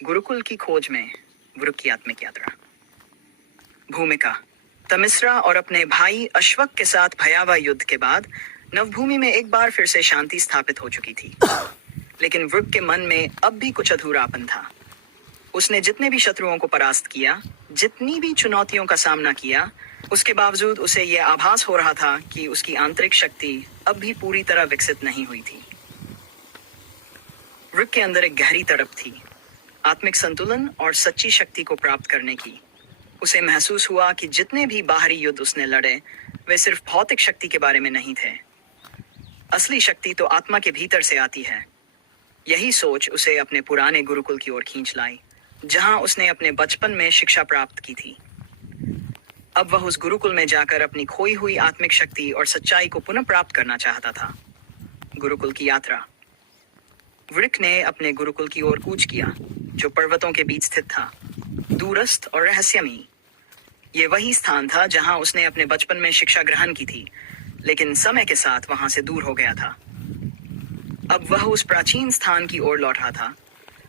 गुरुकुल की खोज में वृक की आत्मिक यात्रा। भूमिका। तमिश्रा और अपने भाई अश्वक के साथ भयावह युद्ध के बाद नवभूमि में एक बार फिर से शांति स्थापित हो चुकी थी। लेकिन वृक के मन में अब भी कुछ अधूरापन था। उसने जितने भी शत्रुओं को परास्त किया, जितनी भी चुनौतियों का सामना किया, उसके बावजूद उसे यह आभास हो रहा था कि उसकी आंतरिक शक्ति अब भी पूरी तरह विकसित नहीं हुई थी। वृक के अंदर एक गहरी तड़प थी, आत्मिक संतुलन और सच्ची शक्ति को प्राप्त करने की। उसे महसूस हुआ कि जितने भी बाहरी युद्ध उसने लड़े, वे सिर्फ भौतिक शक्ति के बारे में नहीं थे। असली शक्ति तो आत्मा के भीतर से आती है। यही सोच उसे अपने पुराने गुरुकुल की ओर खींच लाई, जहां उसने अपने बचपन में शिक्षा प्राप्त की थी। अब वह उस गुरुकुल में जाकर अपनी खोई हुई आत्मिक शक्ति और सच्चाई को पुनः प्राप्त करना चाहता था। गुरुकुल की यात्रा। वृक ने अपने गुरुकुल की ओर कूच किया, जो पर्वतों के बीच स्थित था, दूरस्थ और रहस्यमयी। ये वही स्थान था जहां उसने अपने बचपन में शिक्षा ग्रहण की थी, लेकिन समय के साथ वहां से दूर हो गया था। अब वह उस प्राचीन स्थान की ओर लौट रहा था,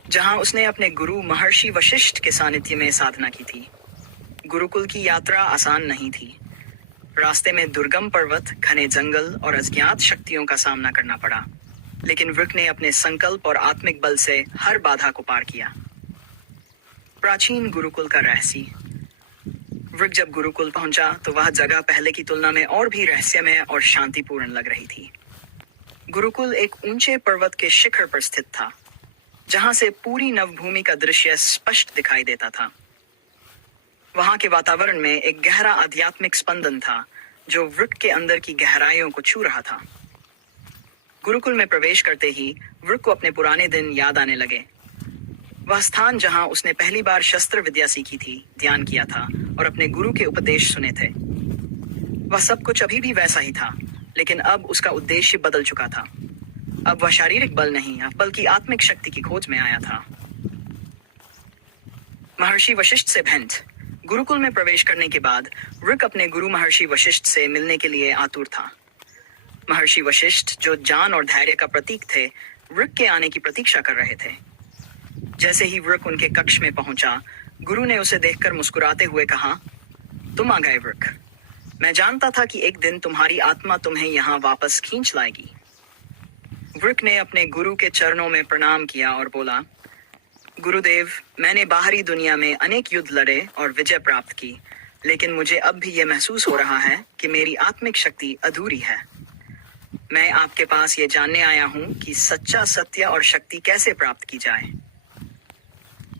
जहां उसने अपने गुरु महर्षि वशिष्ठ के सानिध्य में साधना की थी। गुरुकुल की यात्रा आसान नहीं थी। रास्ते में दुर्गम पर्वत, घने जंगल और अज्ञात शक्तियों का सामना करना पड़ा, लेकिन वृक ने अपने संकल्प और आत्मिक बल से हर बाधा को पार किया। प्राचीन गुरुकुल का रहस्य। वृक जब गुरुकुल पहुंचा तो वह जगह पहले की तुलना में और भी रहस्यमय और शांतिपूर्ण लग रही थी। गुरुकुल एक ऊंचे पर्वत के शिखर पर स्थित था, जहां से पूरी नवभूमि का दृश्य स्पष्ट दिखाई देता था। वहां के वातावरण में एक गहरा आध्यात्मिक स्पंदन था, जो वृक के अंदर की गहराइयों को छू रहा था। गुरुकुल में प्रवेश करते ही वृक को अपने पुराने दिन याद आने लगे। वह स्थान जहां उसने पहली बार शस्त्र विद्या सीखी थी, ध्यान किया था और अपने गुरु के उपदेश सुने थे। वह सब कुछ अभी भी वैसा ही था, लेकिन अब उसका उद्देश्य बदल चुका था। अब वह शारीरिक बल नहीं, बल्कि आत्मिक शक्ति की खोज में आया था। महर्षि वशिष्ठ से भेंट। गुरुकुल में प्रवेश करने के बाद वृक अपने गुरु महर्षि वशिष्ठ से मिलने के लिए आतुर था। महर्षि वशिष्ठ, जो ज्ञान और धैर्य का प्रतीक थे, वृक के आने की प्रतीक्षा कर रहे थे। जैसे ही वृक उनके कक्ष में पहुंचा, गुरु ने उसे देखकर मुस्कुराते हुए कहा, तुम आ गए वृक। मैं जानता था कि एक दिन तुम्हारी आत्मा तुम्हें यहाँ वापस खींच लाएगी। वृक ने अपने गुरु के चरणों में प्रणाम किया और बोला, गुरुदेव, मैंने बाहरी दुनिया में अनेक युद्ध लड़े और विजय प्राप्त की, लेकिन मुझे अब भी यह महसूस हो रहा है कि मेरी आत्मिक शक्ति अधूरी है। मैं आपके पास ये जानने आया हूँ कि सच्चा सत्य और शक्ति कैसे प्राप्त की जाए।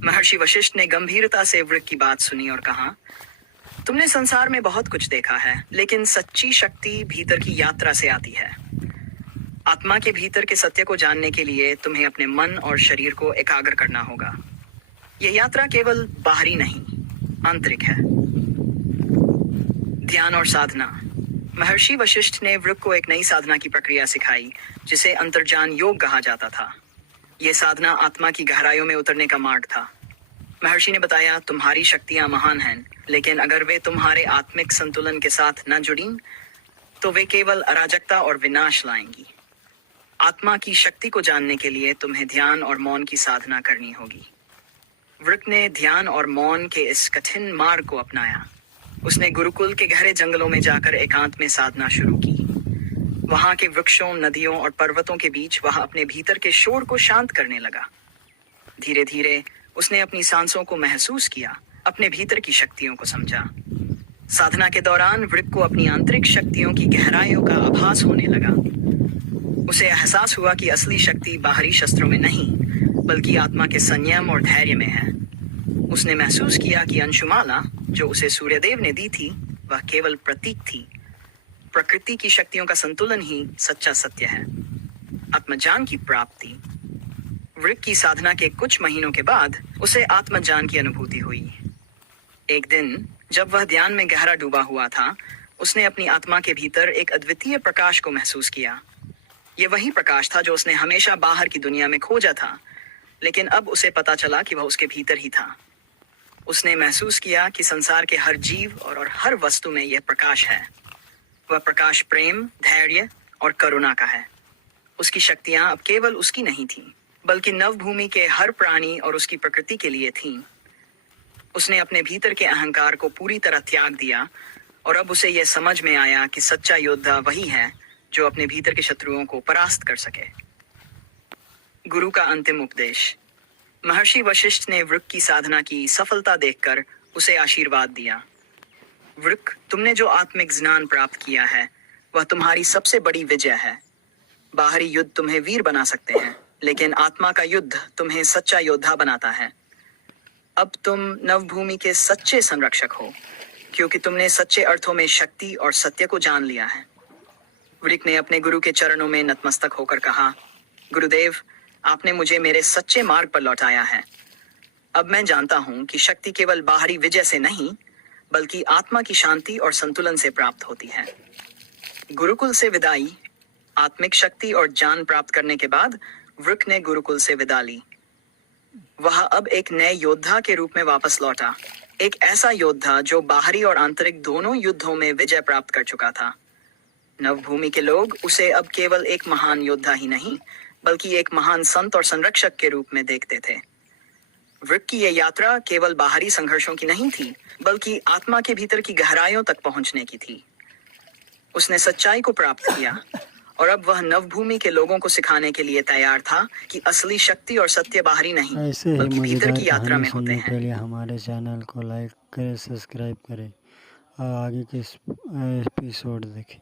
महर्षि वशिष्ठ ने गंभीरता से वृक की बात सुनी और कहा, तुमने संसार में बहुत कुछ देखा है, लेकिन सच्ची शक्ति भीतर की यात्रा से आती है। आत्मा के भीतर के सत्य को जानने के लिए तुम्हें अपने मन और शरीर को एकाग्र करना होगा। यह यात्रा केवल बाहरी नहीं, आंतरिक है। ध्यान और साधना। महर्षि वशिष्ठ ने वृक को एक नई साधना की प्रक्रिया सिखाई, जिसे अंतर्ज्ञान योग कहा जाता था। यह साधना आत्मा की गहराइयों में उतरने का मार्ग था। महर्षि ने बताया, तुम्हारी शक्तियां महान हैं, लेकिन अगर वे तुम्हारे आत्मिक संतुलन के साथ न जुड़ी, तो वे केवल अराजकता और विनाश लाएंगी। आत्मा की शक्ति को जानने के लिए तुम्हें ध्यान और मौन की साधना करनी होगी। वृक ने ध्यान और मौन के इस कठिन मार्ग को अपनाया। उसने गुरुकुल के गहरे जंगलों में जाकर एकांत में साधना शुरू की। वहां के वृक्षों, नदियों और पर्वतों के बीच वह अपने भीतर के शोर को शांत करने लगा। धीरे धीरे उसने अपनी सांसों को महसूस किया, अपने भीतर की शक्तियों को समझा। साधना के दौरान वृक को अपनी आंतरिक शक्तियों की गहराइयों का आभास होने लगा। उसे एहसास हुआ कि असली शक्ति बाहरी शस्त्रों में नहीं, बल्कि आत्मा के संयम और धैर्य में है। उसने महसूस किया कि अंशुमाला, जो उसे सूर्यदेव ने दी थी, वह केवल प्रतीक थी। प्रकृति की शक्तियों का संतुलन ही सच्चा सत्य है। आत्मज्ञान की प्राप्ति। वृक की साधना के कुछ महीनों के बाद उसे आत्मज्ञान की अनुभूति हुई। एक दिन जब वह ध्यान में गहरा डूबा हुआ था, उसने अपनी आत्मा के भीतर एक अद्वितीय प्रकाश को महसूस किया। यह वही प्रकाश था जो उसने हमेशा बाहर की दुनिया में खोजा था, लेकिन अब उसे पता चला कि वह उसके भीतर ही था। उसने महसूस किया कि संसार के हर जीव और हर वस्तु में यह प्रकाश है। वह प्रकाश प्रेम, धैर्य और करुणा का है। उसकी शक्तियां अब केवल उसकी नहीं थीं, बल्कि नवभूमि के हर प्राणी और उसकी प्रकृति के लिए थीं। उसने अपने भीतर के अहंकार को पूरी तरह त्याग दिया और अब उसे यह समझ में आया कि सच्चा योद्धा वही है जो अपने भीतर के शत्रुओं को परास्त कर सके। गुरु का अंतिम उपदेश। महर्षि वशिष्ठ ने वृक्क की साधना की सफलता देखकर उसे आशीर्वाद दिया। वृक्क, तुमने जो आत्मिक ज्ञान प्राप्त किया है वह तुम्हारी सबसे बड़ी विजय है। बाहरी युद्ध तुम्हें वीर बना सकते हैं, लेकिन आत्मा का युद्ध तुम्हें सच्चा योद्धा बनाता है। अब तुम नवभूमि के सच्चे संरक्षक हो, क्योंकि तुमने सच्चे अर्थों में शक्ति और सत्य को जान लिया है। वृक्क ने अपने गुरु के चरणों में नतमस्तक होकर कहा, गुरुदेव, आपने मुझे मेरे सच्चे मार्ग पर लौटाया है। अब मैं जानता हूं कि शक्ति केवल बाहरी विजय से नहीं, बल्कि आत्मा की शांति और संतुलन से प्राप्त होती है। गुरुकुल से विदाई। आत्मिक शक्ति और ज्ञान प्राप्त करने के बाद वृक्क ने गुरुकुल से विदा ली। वह अब एक नए योद्धा के रूप में वापस लौटा, एक ऐसा योद्धा जो बाहरी और आंतरिक दोनों युद्धों में विजय प्राप्त कर चुका था। नवभूमि के लोग उसे अब केवल एक महान योद्धा ही नहीं, बल्कि एक महान संत और संरक्षक के रूप में देखते थे। वृक्क की यह यात्रा केवल बाहरी संघर्षों की नहीं थी, बल्कि आत्मा के भीतर की गहराइयों तक पहुंचने की थी। उसने सच्चाई को प्राप्त किया और अब वह नवभूमि के लोगों को सिखाने के लिए तैयार था कि असली शक्ति और सत्य बाहरी नहीं, ऐसे ही बल्कि भीतर मज़ेदार की यात्रा कहानी में होते सुनने हैं। के लिए हमारे चैनल को लाइक करें, सब्सक्राइब करें और आगे के एपिसोड देखें।